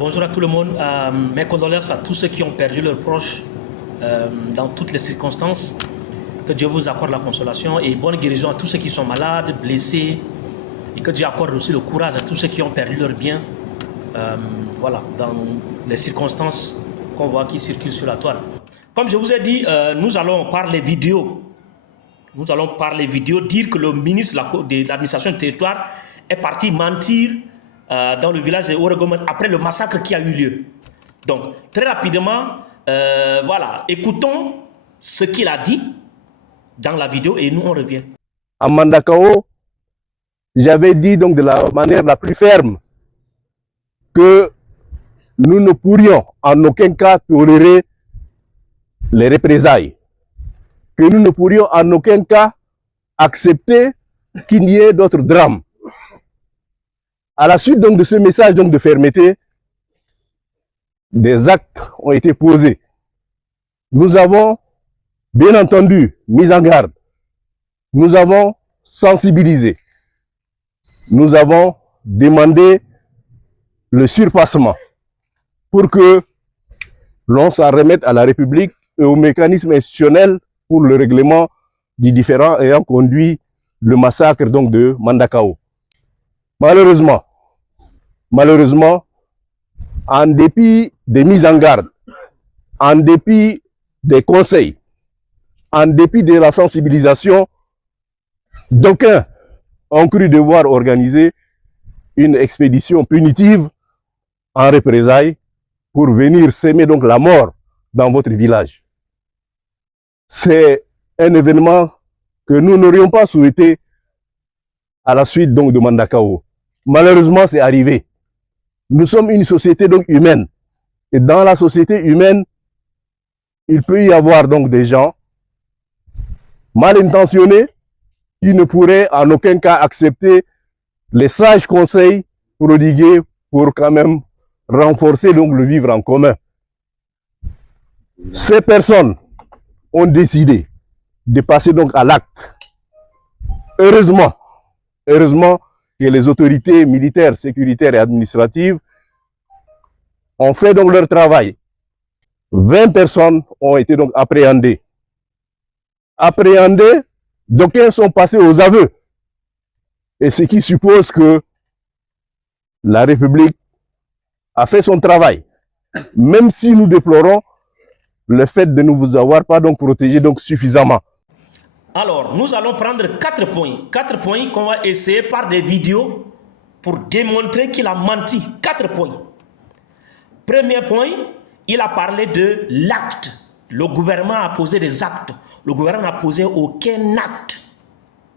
Bonjour à tout le monde. Mes condoléances à tous ceux qui ont perdu leurs proches dans toutes les circonstances. Que Dieu vous accorde la consolation et bonne guérison à tous ceux qui sont malades, blessés. Et que Dieu accorde aussi le courage à tous ceux qui ont perdu leurs biens. Voilà, dans les circonstances qu'on voit qui circulent sur la toile. Comme je vous ai dit, nous allons par les vidéos. Nous allons par les vidéos dire que le ministre de l'administration du territoire est parti mentir dans le village de Oregomen après le massacre qui a eu lieu. Donc, très rapidement, voilà, écoutons ce qu'il a dit dans la vidéo et nous on revient. À Mandakao, j'avais dit donc de la manière la plus ferme que nous ne pourrions en aucun cas tolérer les représailles, que nous ne pourrions en aucun cas accepter qu'il y ait d'autres drames. À la suite donc de ce message donc de fermeté, des actes ont été posés. Nous avons bien entendu mis en garde, nous avons sensibilisé, nous avons demandé le surpassement pour que l'on s'en remette à la République et aux mécanismes institutionnels pour le règlement du différend ayant conduit le massacre donc de Mandakao. Malheureusement, en dépit des mises en garde, en dépit des conseils, en dépit de la sensibilisation, d'aucuns ont cru devoir organiser une expédition punitive en représailles pour venir s'aimer donc la mort dans votre village. C'est un événement que nous n'aurions pas souhaité à la suite donc de Mandakao. Malheureusement, c'est arrivé. Nous sommes une société donc humaine. Et dans la société humaine, il peut y avoir donc des gens mal intentionnés qui ne pourraient en aucun cas accepter les sages conseils prodigués pour quand même renforcer donc le vivre en commun. Ces personnes ont décidé de passer donc à l'acte. Heureusement que les autorités militaires, sécuritaires et administratives ont fait donc leur travail. 20 personnes ont été donc appréhendées. D'aucuns sont passés aux aveux. Et ce qui suppose que la République a fait son travail. Même si nous déplorons le fait de ne vous avoir pas donc protégé donc suffisamment. Alors, nous allons prendre 4 points. 4 points qu'on va essayer par des vidéos pour démontrer qu'il a menti. 4 points. Premier point, il a parlé de l'acte. Le gouvernement a posé des actes. Le gouvernement n'a posé aucun acte.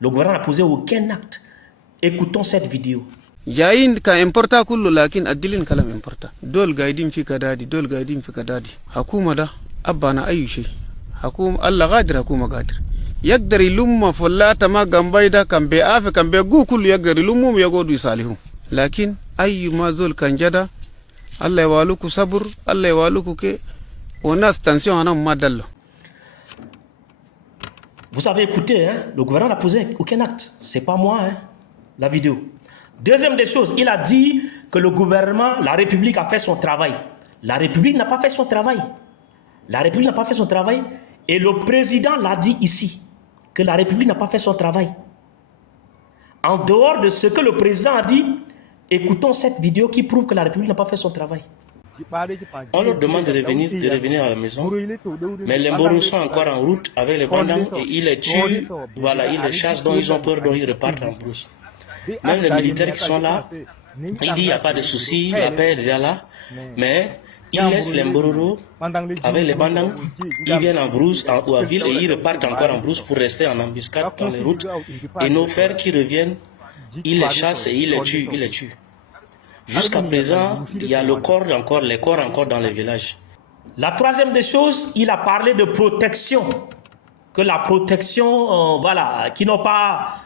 Le gouvernement n'a posé aucun acte. Écoutons cette vidéo. yayin ka importa kullu lakin addilin kalam importa dol gaidin fi kadadi dol gaidin fi kadadi hakuma da abana ayushe hakum alla gadir hakuma gadir yagdari lumma follata ma gambayda kambe afe kambe gu kullu yagdari lummum yagodu salihu lakin ayyuma zol kanjada alla yawaluku sabur alla yawaluku ke onas tension anam madallo. Vous avez écouté, hein? Le gouvernement n'a posé aucun acte. C'est pas moi, hein, la vidéo. Deuxième des choses, il a dit que le gouvernement, la République a fait son travail. La République n'a pas fait son travail. La République n'a pas fait son travail. Et le président l'a dit ici, que la République n'a pas fait son travail. En dehors de ce que le président a dit, écoutons cette vidéo qui prouve que la République n'a pas fait son travail. On leur demande de revenir à la maison, mais les Mboros sont encore en route avec les bandits et ils les tuent, voilà, ils les chassent, donc ils ont peur, donc ils repartent en brousse. Même les militaires qui sont là, ils disent qu'il n'y a pas de souci, la paix est déjà là, mais ils laissent les Mboros avec les bandits, ils viennent en brousse ou à ville et ils repartent encore en brousse pour rester en embuscade dans les routes. Et nos frères qui reviennent, ils les chassent et ils les tuent. Jusqu'à présent, il y a les corps encore dans les villages. La troisième des choses, il a parlé de protection. Que la protection, voilà, qui n'ont pas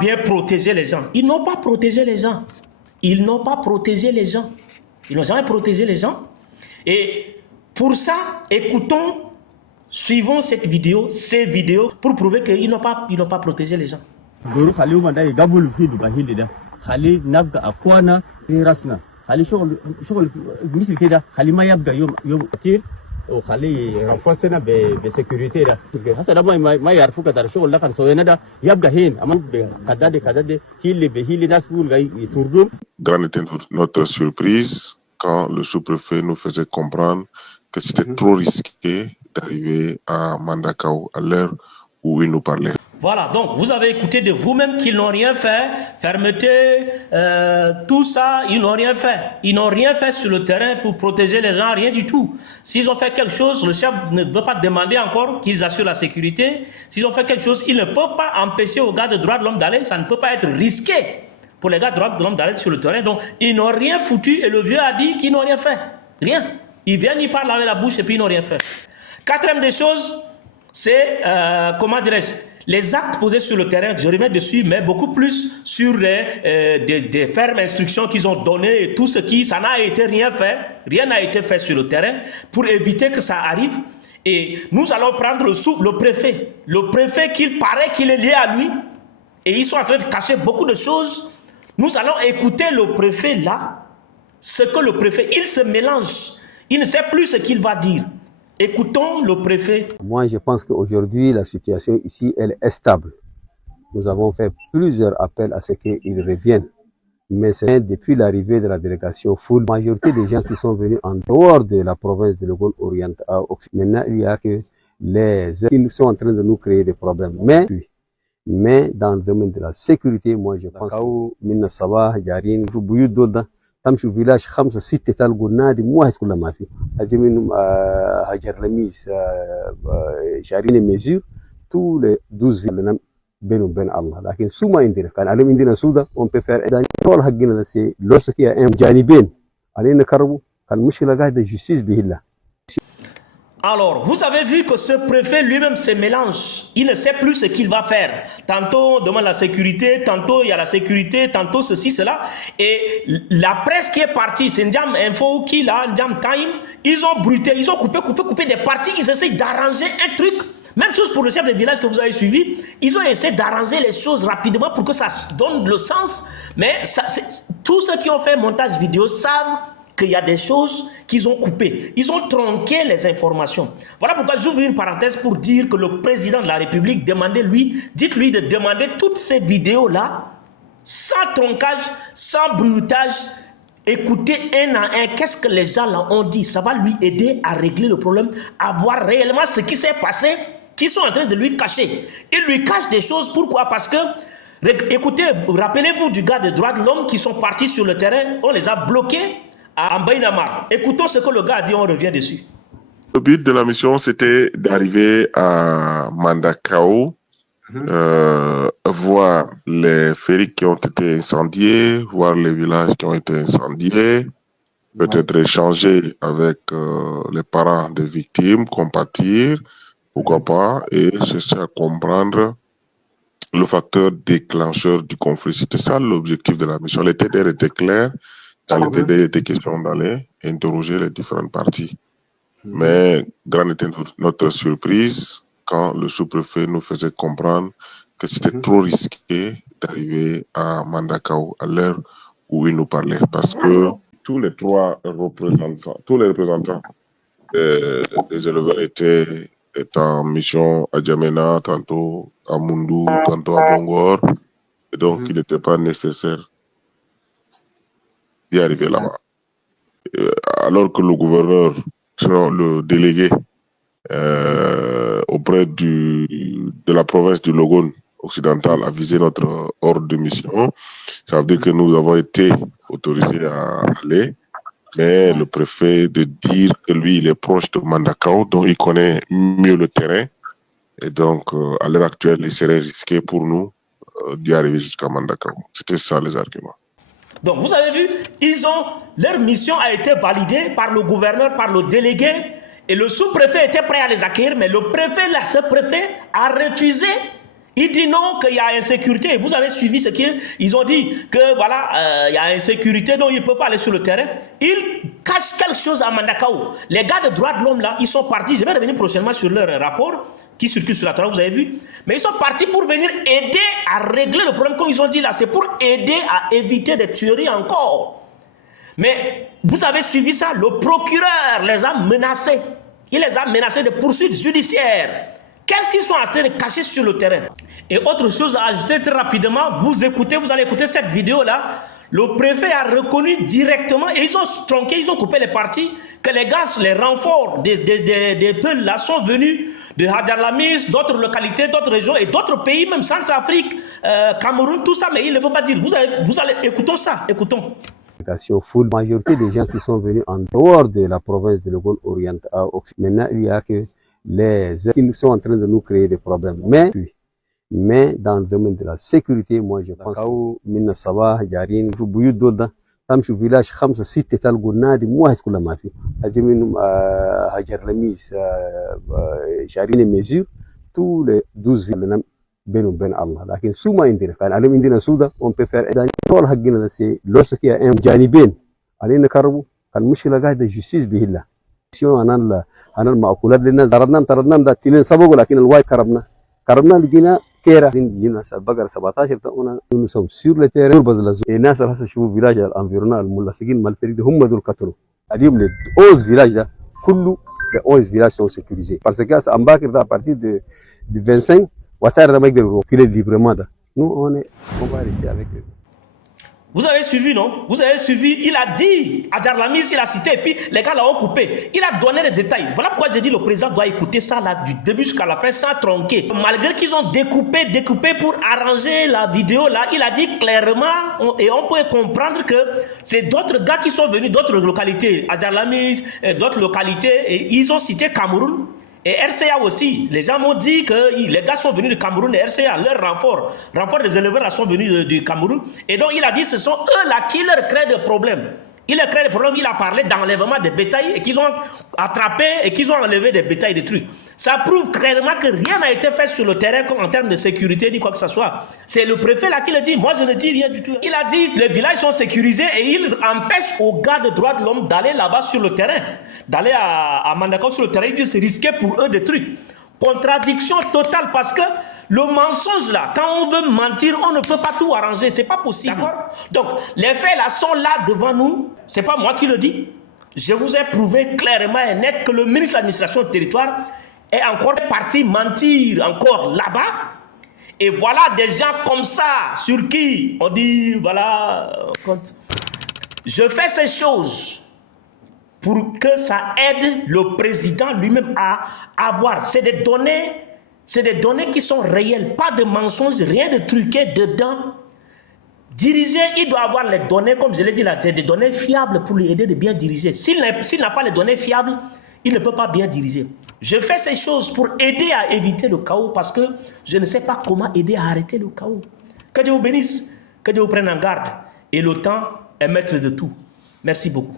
bien protégé les gens. Ils n'ont pas protégé les gens. Ils n'ont pas protégé les gens. Ils n'ont jamais protégé les gens. Et pour ça, suivons ces vidéos, pour prouver qu'ils n'ont pas protégé les gens. Khali nabga akwana rasna خلي شغل مثل كده خلي ما يبقى يوم كتير وخليه يرفعنا بسكيورتي ده هسه ده ما يعرفوا كده الشغل ده كان سوينا ده يبقى هين اما كدادي هيلي ناس يقول يتردم. Grande était notre surprise quand le sous-préfet nous faisait comprendre que c'était trop risqué d'arriver à Mandakao à l'heure où il nous parlait. Voilà, donc vous avez écouté de vous-même qu'ils n'ont rien fait, fermeté, tout ça, ils n'ont rien fait. Ils n'ont rien fait sur le terrain pour protéger les gens, rien du tout. S'ils ont fait quelque chose, le chef ne veut pas demander encore qu'ils assurent la sécurité. S'ils ont fait quelque chose, ils ne peuvent pas empêcher aux gars de droits de l'homme d'aller, ça ne peut pas être risqué pour les gars de droits de l'homme d'aller sur le terrain. Donc, ils n'ont rien foutu et le vieux a dit qu'ils n'ont rien fait. Rien. Ils viennent, ils parlent avec la bouche et puis ils n'ont rien fait. Quatrième des choses, c'est, comment dirais-je, les actes posés sur le terrain, je reviens dessus, mais beaucoup plus sur des fermes instructions qu'ils ont données et tout ce qui, ça n'a été rien n'a été fait sur le terrain pour éviter que ça arrive. Et nous allons prendre le préfet qu'il paraît qu'il est lié à lui, et ils sont en train de cacher beaucoup de choses. Nous allons écouter le préfet là, ce que le préfet, il se mélange, il ne sait plus ce qu'il va dire. Écoutons le préfet. Moi, je pense qu'aujourd'hui, la situation ici, elle est stable. Nous avons fait plusieurs appels à ce qu'ils reviennent. Mais c'est depuis l'arrivée de la délégation full, la majorité des gens qui sont venus en dehors de la province de Logone oriental à Occident. Maintenant, il y a que les qui sont en train de nous créer des problèmes. Mais dans le domaine de la sécurité, moi, je pense que تمشي فيلاج 5 6 تلقوا النادي مو واحد كله ما في اجي من هجر لميس شارين ميزور تو لي 12 فيلا بينهم وبين الله لكن سو ما عندنا كان عليهم عندنا سودا اون بي فير كل حقنا سي لوسكي ام جانبين علينا نكربوا كان المشكله قاعده جوستيس بهلا. Alors, vous avez vu que ce préfet lui-même se mélange. Il ne sait plus ce qu'il va faire. Tantôt, on demande la sécurité, tantôt, il y a la sécurité, tantôt, ceci, cela. Et la presse qui est partie, c'est Ndiam Info, qui là, Ndiam Time, ils ont bruté, ils ont coupé des parties, ils essayent d'arranger un truc. Même chose pour le chef de village que vous avez suivi. Ils ont essayé d'arranger les choses rapidement pour que ça donne le sens. Mais ça, tous ceux qui ont fait montage vidéo savent qu'il y a des choses qu'ils ont coupées. Ils ont tronqué les informations. Voilà pourquoi j'ouvre une parenthèse pour dire que le président de la République, dites-lui de demander toutes ces vidéos-là, sans troncage, sans bruitage, écoutez un à un, qu'est-ce que les gens là ont dit. Ça va lui aider à régler le problème, à voir réellement ce qui s'est passé, qu'ils sont en train de lui cacher. Ils lui cachent des choses, pourquoi? Parce que, écoutez, rappelez-vous du gars des droits de l'homme qui sont partis sur le terrain, on les a bloqués à Mbaïnamar. Écoutons ce que le gars a dit, on revient dessus. Le but de la mission, c'était d'arriver à Mandakao, voir les ferries qui ont été incendiées, voir les villages qui ont été incendiés, peut-être échanger avec les parents des victimes, compatir, pourquoi pas, et chercher à comprendre le facteur déclencheur du conflit. C'était ça l'objectif de la mission. Les TDR étaient clairs. Dans les TDR, il était question d'aller interroger les différentes parties. Mais grande était notre surprise quand le sous-préfet nous faisait comprendre que c'était trop risqué d'arriver à Mandakao à l'heure où il nous parlait. Parce que tous les représentants des éleveurs étaient en mission à Djamena, tantôt à Mundu, tantôt à Bongor. Et donc, il n'était pas nécessaire d'y arriver là-bas. Alors que le gouverneur, sinon le délégué auprès de la province du Logone occidental a visé notre ordre de mission, ça veut dire que nous avons été autorisés à aller, mais le préfet de dire que lui, il est proche de Mandakao, donc il connaît mieux le terrain, et donc à l'heure actuelle, il serait risqué pour nous d'y arriver jusqu'à Mandakao. C'était ça les arguments. Donc vous avez vu, leur mission a été validée par le gouverneur, par le délégué, et le sous-préfet était prêt à les accueillir, mais le préfet, ce préfet a refusé. Il dit non, qu'il y a insécurité. Vous avez suivi ce qu'ils ont dit, que voilà, il y a insécurité, donc il ne peut pas aller sur le terrain. Ils cachent quelque chose à Mandakao. Les gars de droits de l'homme là, ils sont partis, je vais revenir prochainement sur leur rapport, qui circule sur la toile, vous avez vu. Mais ils sont partis pour venir aider à régler le problème, comme ils ont dit là. C'est pour aider à éviter des tueries encore. Mais vous avez suivi ça, le procureur les a menacés. Il les a menacés de poursuites judiciaires. Qu'est-ce qu'ils sont en train de cacher sur le terrain? Et autre chose à ajouter très rapidement, vous allez écouter cette vidéo-là. Le préfet a reconnu directement, et ils ont tronqué, ils ont coupé les parties, que les gars, les renforts des peuples là sont venus de Hadjarlamis, d'autres localités, d'autres régions et d'autres pays, même Centrafrique, Cameroun, tout ça, mais il ne veut pas dire. Vous allez, écoutons ça, écoutons. La majorité des gens qui sont venus en dehors de la province de l'Ogon oriental, maintenant il y a que les qui sont en train de nous créer des problèmes. Mais dans le domaine de la sécurité, moi je pense que Minna Sabah, Jarin, Bouyou Doda, Tamchou village, Khamsa, Site, Tal Gounadi, moi est-ce que la mafia, Adjemin, Hadjarlamis, Jarin et Mesure, tous les 12 villes, Ben Allah. Lakin Souma Indina, quand Alam Indina Souda, on peut faire un tour Hagina, c'est lorsqu'il y a un Janibin, Alina Karabou, quand Mouchila de justice Bihilla. Si on a un Makulad, les Nazaradnan, Taradnan, Datilin Sabogo, lakin le White Karabna, Karabna, Ligina, Kera, Bagar Sabatage, nous sommes sur le terrain, et Nasser Hassachou, village environnant, Moulasigin, Malferi, de Hummadur Katoro. Adim, les 11 villages là, Koulou, les 11 villages sont sécurisés. Parce que à Mbakir, à partir du 25, Ouattara va reculer librement. Nous, on va rester avec eux. Vous avez suivi, non? Vous avez suivi, il a dit, Hadjarlamis, il a cité, et puis les gars l'ont coupé. Il a donné des détails. Voilà pourquoi j'ai dit le président doit écouter ça là, du début jusqu'à la fin, sans tronquer. Malgré qu'ils ont découpé pour arranger la vidéo là, il a dit clairement, et on peut comprendre que c'est d'autres gars qui sont venus d'autres localités, Hadjarlamis, d'autres localités, et ils ont cité Cameroun. Et RCA aussi, les gens m'ont dit que les gars sont venus du Cameroun et RCA, leur renfort des éleveurs sont venus du Cameroun. Et donc il a dit que ce sont eux là qui leur créent des problèmes. Il leur crée des problèmes, il a parlé d'enlèvement des bétails et qu'ils ont attrapé et qu'ils ont enlevé des bétails, des trucs. Ça prouve clairement que rien n'a été fait sur le terrain en termes de sécurité ni quoi que ce soit. C'est le préfet là qui le dit, moi je ne dis rien du tout. Il a dit que les villages sont sécurisés et il empêche aux gars de droits de l'homme d'aller là-bas sur le terrain. D'aller à Mandako sur le terrain, il dit c'est risqué pour eux des trucs. Contradiction totale parce que le mensonge là, quand on veut mentir, on ne peut pas tout arranger, c'est pas possible. Donc les faits là sont là devant nous, c'est pas moi qui le dis. Je vous ai prouvé clairement et net que le ministre de l'administration du territoire est encore parti mentir encore là-bas. Et voilà des gens comme ça sur qui on dit voilà. Je fais ces choses pour que ça aide le président lui-même à avoir. C'est des données qui sont réelles, pas de mensonges, rien de truqué dedans. Diriger, il doit avoir les données, comme je l'ai dit là, c'est des données fiables pour lui aider de bien diriger. S'il n'a pas les données fiables, il ne peut pas bien diriger. Je fais ces choses pour aider à éviter le chaos parce que je ne sais pas comment aider à arrêter le chaos. Que Dieu vous bénisse, que Dieu vous prenne en garde. Et le temps est maître de tout. Merci beaucoup.